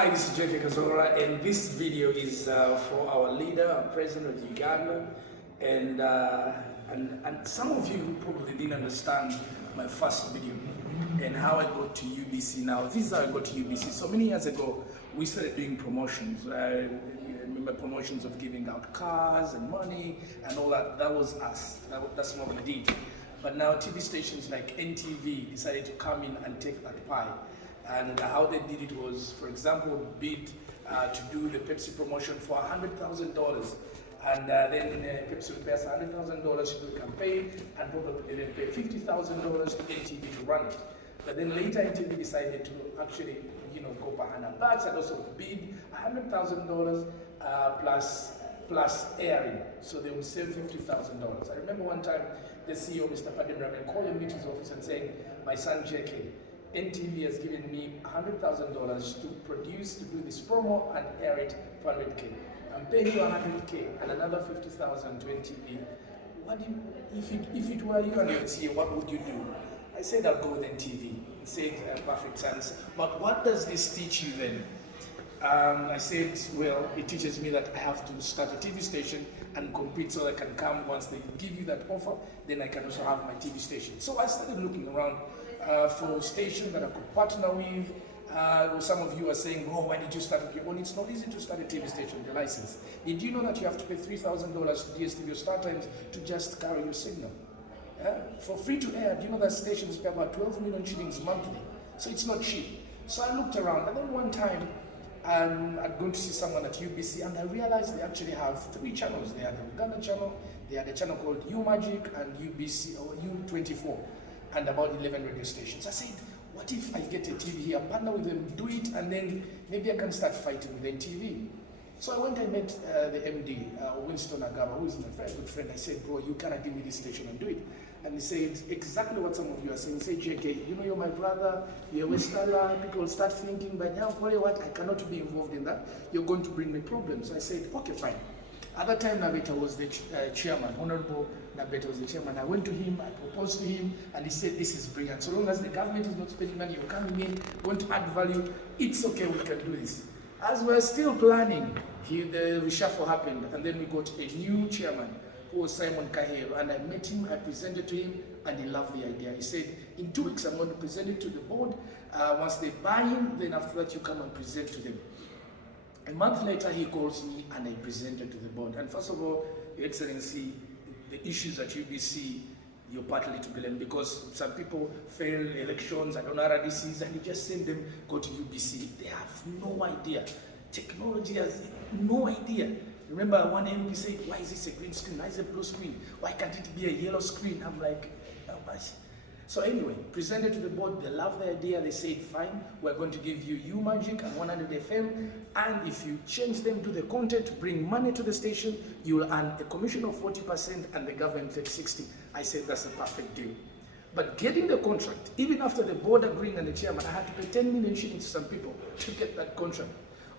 Hi, this is J.K. Kazora, and this video is for our leader, our president of Uganda, and, uh, and some of you probably didn't understand my first video and how I got to UBC. Now, this is how I got to UBC. So many years ago, we started doing promotions. I remember promotions of giving out cars and money and all that. That was us. That's what we did. But now TV stations like NTV decided to come in and take that pie. And how they did it was, for example, bid to do the Pepsi promotion for $100,000. And then Pepsi would pay us $100,000 to do the campaign, and probably then pay $50,000 to NTV to run it. But then later NTV decided to actually, go behind backs and also bid $100,000 plus airing. So they would save $50,000. I remember one time the CEO, Mr. Padden Raven, calling me to his office and saying, "My son JK, NTV has given me $100,000 to produce, to do this promo and air it for 100K. I'm paying you 100K and another 50,000 to NTV. What do you, if it were you and your CEO, what would you do?" I said, "I'll go with NTV." He said, "Perfect sense. But what does this teach you then?" I said, "Well, it teaches me that I have to start a TV station and compete so I can come once they give you that offer, then I can also have my TV station." So I started looking around for stations that I could partner with. Some of you are saying, "Oh, why did you start your own?" It's not easy to start a TV station, the license. Did you know that you have to pay $3,000 to DSTV or StarTimes to just carry your signal? For free to air, do you know that stations pay about 12 million shillings monthly? So it's not cheap. So I looked around, and then one time, I'd gone to see someone at UBC, and I realized they actually have 3 channels. They had the Uganda channel, they had a channel called UMagic and UBC or U24, and about 11 radio stations. I said, what if I get a TV here, partner with them, do it, and then maybe I can start fighting with NTV. So I went and met the MD, Winston Agaba, who is my very good friend. I said, "Bro, you cannot give me this station and do it." And he said, exactly what some of you are saying. He said, "JK, you're my brother, you're a Westerner, people start thinking, but now, what, I cannot be involved in that. You're going to bring me problems." I said, "Okay, fine." At that time, Nabeta was the chairman, Honorable Nabeta was the chairman. I went to him, I proposed to him, and he said, "This is brilliant. So long as the government is not spending money, you're coming in, going to add value, it's okay, we can do this." As we're still planning, the reshuffle happened, and then we got a new chairman, who was Simon Kahero, and I met him, I presented to him, and he loved the idea. He said, "In 2 weeks, I'm going to present it to the board. Once they buy him, then after that, you come and present to them." A month later, he calls me, and I presented to the board. And first of all, Your Excellency, the issues at UBC, you're partly to blame, because some people fail elections, I don't know how this is, and you just send them, go to UBC. They have no idea. Technology has no idea. Remember one MP said, "Why is this a green screen? Why is it a blue screen? Why can't it be a yellow screen?" I'm like, "Oh, gosh." So anyway, presented to the board, they loved the idea. They said, "Fine, we're going to give you UMagic and 100 FM, and if you change them to the content, bring money to the station, you'll earn a commission of 40% and the government takes 60. I said, "That's a perfect deal." But getting the contract, even after the board agreeing and the chairman, I had to pay 10 million shillings to some people to get that contract.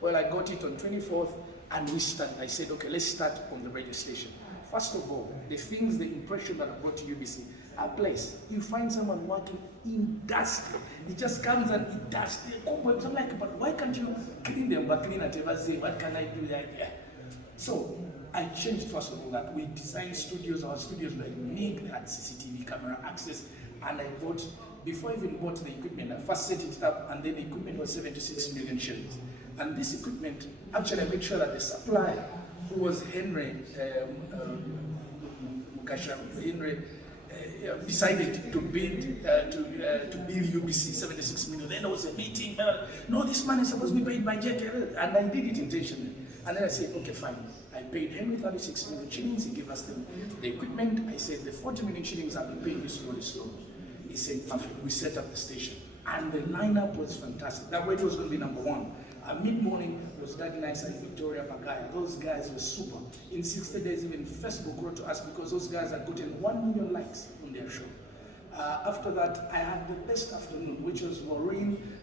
Well, I got it on 24th, and we started. I said, "Okay, let's start on the radio station." First of all, the impression that I brought to UBC, a place, you find someone working in dust. He just comes and he does the cobwebs. I'm like, "But why can't you clean them?" But clean at ever say, "What can I do that?" Yeah. So I changed first of all that. We designed studios, our studios were unique, they had CCTV camera access, and I bought, before I even bought the equipment, I first set it up, and then the equipment was 76 million shillings. And this equipment, actually I made sure that the supplier, who was Henry Mukasha, decided to bid to build UBC 76 million. Then there was a meeting. "No, this money is supposed to be paid by JK," and I did it intentionally. And then I said, "Okay, fine." I paid Henry 36 million shillings. He gave us the equipment. I said, "The 40 million shillings I'll be paying you slowly. He said, "Perfect." We set up the station, and the lineup was fantastic. That way it was going to be number 1. Mid-morning was Daddy Nice and Victoria Magaya. Those guys were super. In 60 days, even Facebook wrote to us because those guys had gotten 1 million likes on their show. After that, I had the best afternoon, which was Maureen,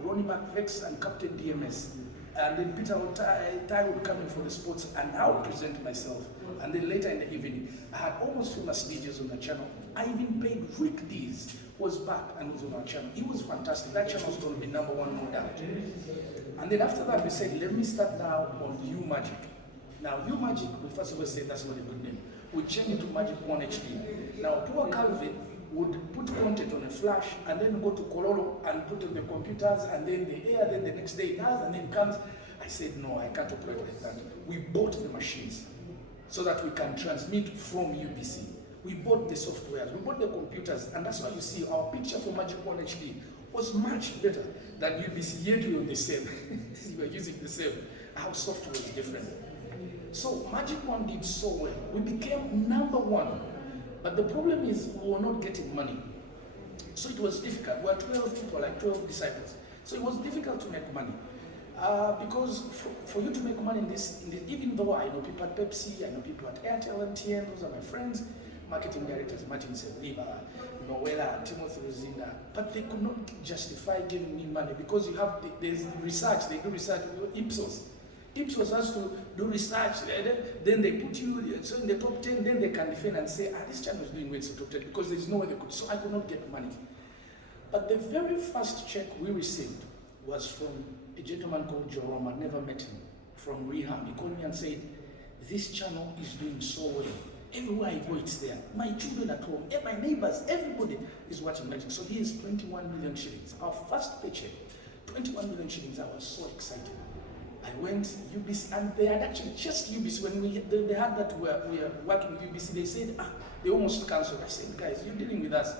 Ronnie McVex, and Captain DMS. And then Peter Tai would come in for the sports, and I would present myself. And then later in the evening, I had almost famous DJs on the channel. I even paid Rick Dees, was back and was on our channel. It was fantastic. That channel was going to be number 1, no doubt. then after that, we said, let me start now on U-Magic. Now, U-Magic, we first of all said that's not a good name. We changed it to Magic 1 HD. Now, poor Calvin would put content on a flash and then go to Kololo and put on the computers and then the air, then the next day it does and then it comes. I said, no, I can't operate like that. We bought the machines so that we can transmit from UBC. We bought the software, we bought the computers, and that's why you see our picture for Magic 1 HD was much better than UBC, yet we were the same. We were using the same. Our software is different. So Magic 1 did so well. We became #1. But the problem is we were not getting money. So it was difficult. We were 12 people, like 12 disciples. So it was difficult to make money. Because for you to make money in this, even though I know people at Pepsi, I know people at Airtel, MTN, those are my friends, marketing directors, Martin Seliba, Noela, Timothy Rosinda, but they could not justify giving me money because you have, there's research, they do research, Ipsos. Ipsos has to do research, then they put you so in the top 10, then they can defend and say, this channel is doing well, so top 10, because there's no way they could, so I could not get money. But the very first check we received was from a gentleman called Jerome. I'd never met him, from Reham. He called me and said, this channel is doing so well. Everywhere I go, it's there. My children at home, my neighbors, everybody is watching Magic. So here's 21 million shillings. Our first paycheck, 21 million shillings. I was so excited. I went UBC, and they had actually just UBC. When they had that we are working with UBC, they said, they almost cancelled. I said, guys, you're dealing with us.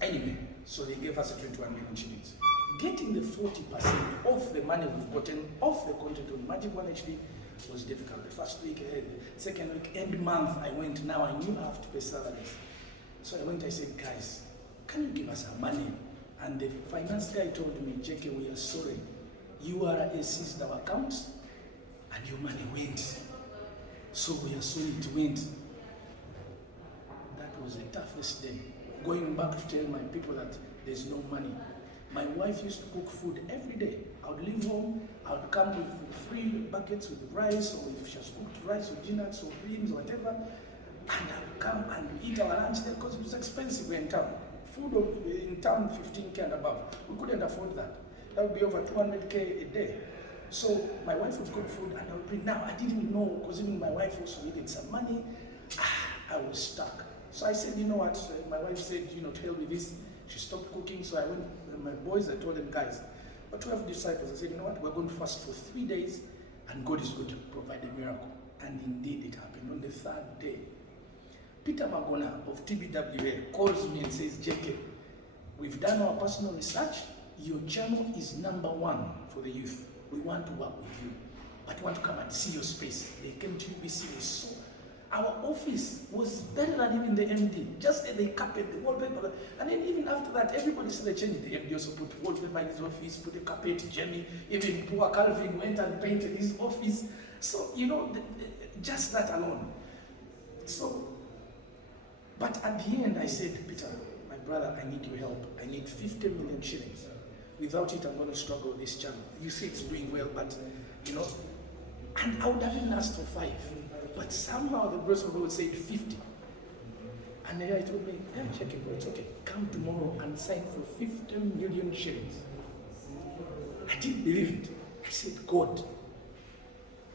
Anyway, so they gave us a 21 million shillings. Getting the 40% of the money we've gotten off the content on Magic 1 HD was difficult. The first week, second week, end month, I went, now I knew I have to pay salaries. So I went, I said, guys, can you give us our money? And the finance guy told me, JK, we are sorry. URA seized our accounts and your money went. So we are sorry it went. That was the toughest day. Going back to tell my people that there's no money. My wife used to cook food every day. I would leave home, I would come with 3 buckets with rice, or if she has cooked rice or peanuts or beans or whatever, and I would come and eat our lunch there because it was expensive in town. Food in town, 15K and above. We couldn't afford that. That would be over 200K a day. So my wife would cook food and I would bring. Now I didn't know, because even my wife also needed some money. I was stuck. So I said, you know what? My wife said, to hell with this. She stopped cooking, so I went, my boys, I told them, guys, we're 12 disciples. I said, you know what? We're going to fast for 3 days and God is going to provide a miracle. And indeed it happened. On the 3rd day, Peter Magona of TBWA calls me and says, JK, we've done our personal research. Your channel is #1 for the youth. We want to work with you, but we want to come and see your space. They came to UBC, they saw. Our office was better than even the MD. Just the carpet, the wallpaper. And then even after that, everybody started changing. The MD also put wallpaper in his office, put a carpet, Jamie, even poor Calvin went and painted his office. So, just that alone. So, but at the end, I said, Peter, my brother, I need your help. I need 50 million shillings. Without it, I'm going to struggle with this channel. You see it's doing well, but, and I would have even asked for 5. But somehow the grace of God said 50. And the guy told me, check it, bro, it's okay. Come tomorrow and sign for 50 million shillings. I didn't believe it. I said, God.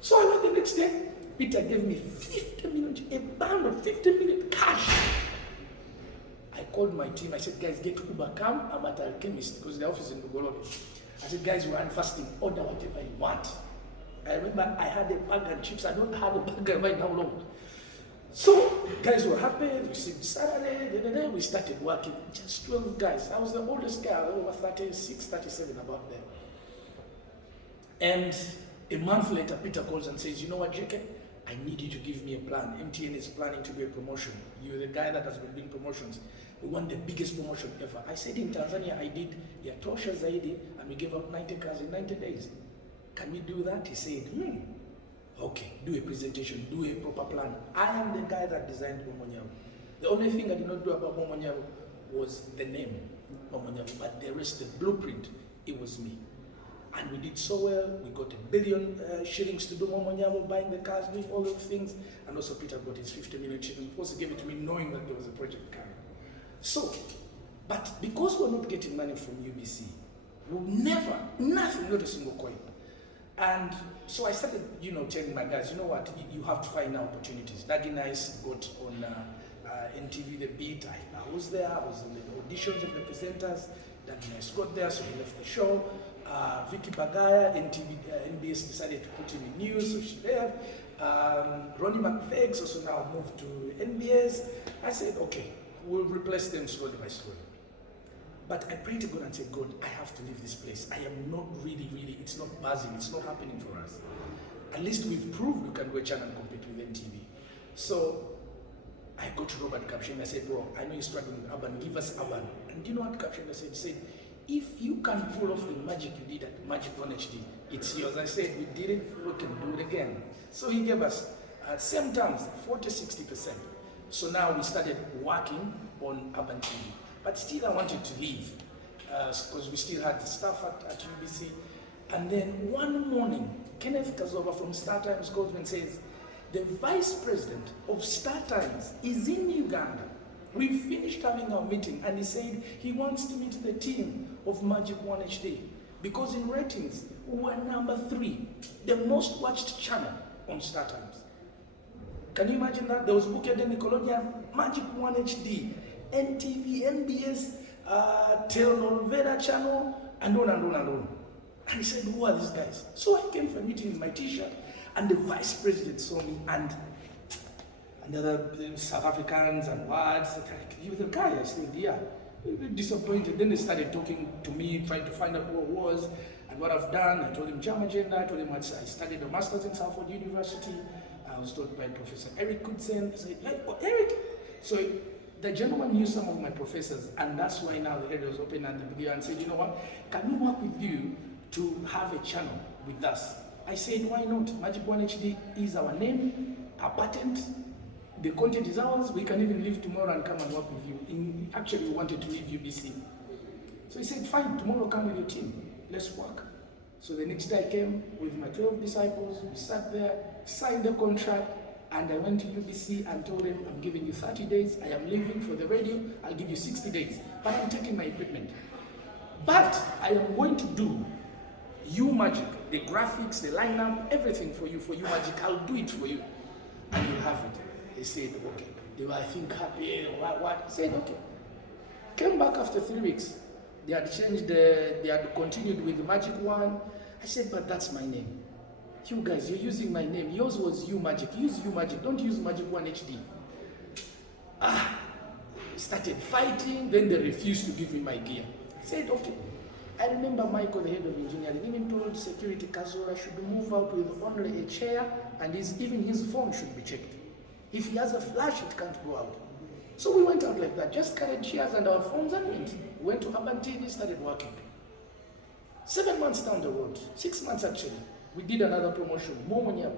So I went the next day. Peter gave me 50 million, a band of 50 million cash. I called my team. I said, guys, get Uber. Come. I'm at Alchemist because the office is in Bugolodi. I said, guys, we're on fasting. Order whatever you want. I remember I had a bag and chips. I don't have a bag right now long. So guys were happy. We received Saturday. We started working. Just 12 guys. I was the oldest guy. I was 36, 37 about there. And a month later, Peter calls and says, you know what, JK? I need you to give me a plan. MTN is planning to do a promotion. You're the guy that has been doing promotions. We want the biggest promotion ever. I said in Tanzania, I did Yatosha Zaidi, and we gave out 90 cars in 90 days. Can we do that? He said, okay, do a presentation, do a proper plan. I am the guy that designed Momonyabu. The only thing I did not do about Momonyabu was the name, Momonyabu, but the rest, the blueprint, it was me. And we did so well. We got 1 billion shillings to do Momonyabu, buying the cars, doing all those things. And also Peter got his 50 million shillings. Of course, he gave it to me knowing that there was a project coming. So, but because we're not getting money from UBC, We'll never, nothing, not a single coin. And so I started, telling my guys, you know what, you have to find opportunities. Dagi Nice got on NTV The Beat. I was there, I was in the auditions of the presenters. Dagi Nice got there, so he left the show. Vicky Bagaya, NBS decided to put him in news, so she left. Ronnie McVeigh also now moved to NBS. I said, okay, we'll replace them slowly by slowly. But I prayed to God and said, God, I have to leave this place. I am not really, it's not buzzing, it's not happening for us. At least we've proved we can go channel and compete with NTV. So I go to Robert Kapshen, I said, bro, I know you're struggling with Urban, give us Urban. And do you know what Kapshen said? He said, if you can pull off the magic you did at Magic 1 HD, it's yours. I said, we did it, we can do it again. So he gave us, at same terms, 40-60%. So now we started working on Urban TV. But still I wanted to leave, because we still had the staff at UBC. And then one morning, Kenneth Kazova from Star Times calls me and says, the vice president of Star Times is in Uganda. We finished having our meeting and he said he wants to meet the team of Magic 1 HD. Because in ratings, we were number 3, the most watched channel on Star Times. Can you imagine that? There was Bukede Nickelodeon, Magic 1 HD, NTV, NBS, Telenovela channel, and on and on and on. And he said, who are these guys? So I came for a meeting with my t-shirt, and the vice president saw me, and the other South Africans and words. Like, you're the guy. I said, yeah. A bit disappointed. Then they started talking to me, trying to find out who I was and what I've done. I told him Jam Agenda. I told him I studied a master's in Salford University. I was taught by Professor Eric Kudsen. I said, hey, oh, Eric. So the gentleman knew some of my professors, and that's why now the head was open and the video and said, you know what, can we work with you to have a channel with us? I said, why not? Magic 1 HD is our name, our patent. The content is ours. We can even leave tomorrow and come and work with you. Actually, we wanted to leave UBC. So he said, fine, tomorrow come with your team. Let's work. So the next day I came with my 12 disciples. We sat there, signed the contract, and I went to UBC and told them, I'm giving you 30 days. I am leaving for the radio. I'll give you 60 days. But I'm taking my equipment. But I am going to do you Magic, the graphics, the lineup, everything for you Magic. I'll do it for you. And you'll have it. They said, okay. They were, I think, happy. What? I said, okay. Came back after 3 weeks. They had changed, they had continued with the Magic 1. I said, but that's my name. You guys, you're using my name. Yours was You Magic. Use You Magic. Don't use Magic 1 HD. Started fighting. Then they refused to give me my gear. I said, okay. I remember Michael, the head of engineering, even told security Kazola should move out with only a chair, and even his phone should be checked. If he has a flash, it can't go out. So we went out like that, just carried chairs and our phones and went. We went to Urban TV, started working. 7 months down the road, 6 months actually, we did another promotion, Momonyabo.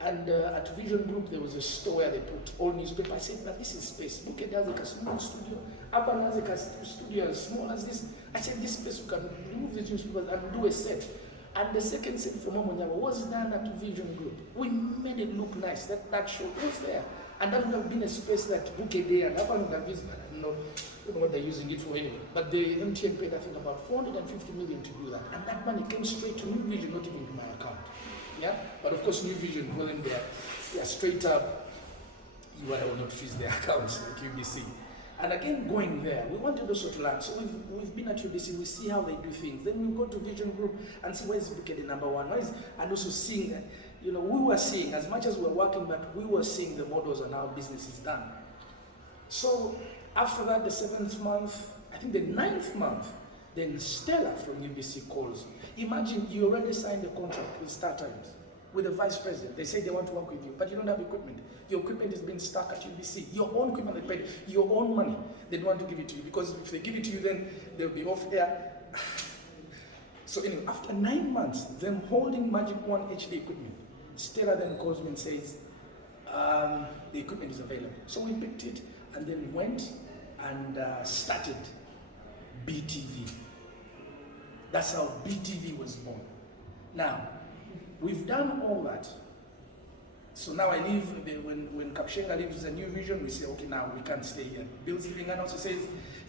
And at Vision Group, there was a store where they put all newspapers. I said, but this is space. Bukede has like a small studio. Urban has like a studio as small as this. I said, this space, we can remove these newspapers and do a set. And the second set for Momonyabo was done at Vision Group. We made it look nice. That show was there. And that would have been a space that Bukede and Urban would have used. I don't know what they're using it for anyway. But the MTN paid, I think, about 450 million to do that. And that money came straight to New Vision, not even to my account. Yeah? But of course, New Vision, well, they are straight up, you will not freeze their accounts like UBC. And again, going there, we wanted also to learn. So we've been at UBC, we see how they do things. Then we go to Vision Group and see where is Bukede number 1. And also seeing, we were seeing, as much as we were working, but we were seeing the models and how business is done. So after that, the 7th month, I think the 9th month, then Stella from UBC calls. Imagine you already signed a contract with Star Times, with the vice president. They say they want to work with you, but you don't have equipment. Your equipment is being stuck at UBC. Your own equipment, they paid your own money. They don't want to give it to you, because if they give it to you, then they'll be off air. So anyway, after 9 months, them holding Magic 1 HD equipment, Stella then calls me and says, the equipment is available. So we picked it and then went and started BTV. That's how BTV was born. Now, we've done all that. So now I leave, when Kapshenga leaves the New Vision, we say, okay, now we can't stay here. Bill Stillingan also says,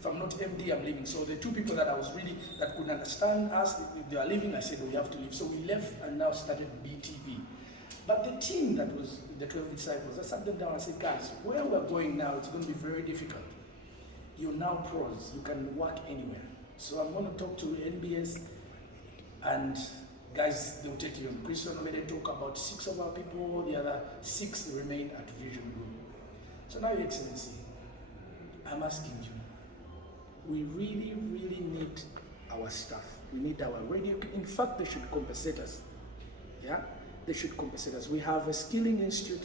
if I'm not MD, I'm leaving. So the two people that that could understand us, if they are leaving, I said, we have to leave. So we left and now started BTV. But the team that was the 12 disciples, I sat them down and said, guys, where we're going now, it's going to be very difficult. You're now pros, you can work anywhere. So I'm going to talk to NBS, and guys, they'll take you on. Christian already talk about 6 of our people, the other 6 remain at Vision Group. So now, Your Excellency, I'm asking you, we really, really need our staff. We need our radio. In fact, they should compensate us. Yeah? They should compensate us. We have a skilling institute.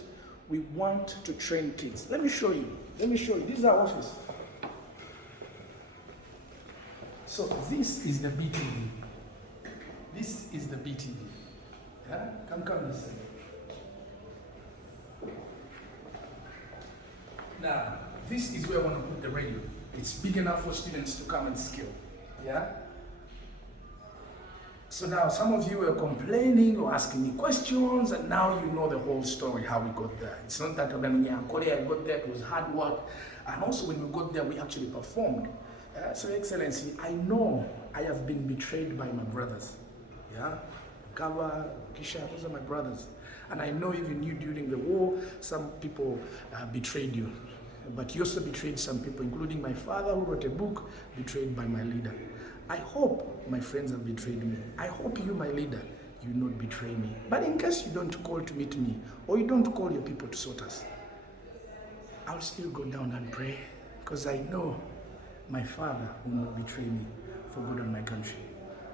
We want to train kids. Let me show you. This is our office. So this is the BTV. This is the BTV. Yeah? Come this way. Now, this is where I want to put the radio. It's big enough for students to come and skill. Yeah? So now some of you were complaining or asking me questions, and now you know the whole story, how we got there. It's not that when I got there, it was hard work. And also when we got there, we actually performed. So Your Excellency, I know I have been betrayed by my brothers. Yeah? Kava, Kisha, those are my brothers. And I know even you during the war, some people betrayed you. But you also betrayed some people, including my father who wrote a book, betrayed by my leader. I hope my friends have betrayed me. I hope you, my leader, you not betray me. But in case you don't call to meet me, or you don't call your people to sort us, I'll still go down and pray, because I know my father will not betray me for good on my country.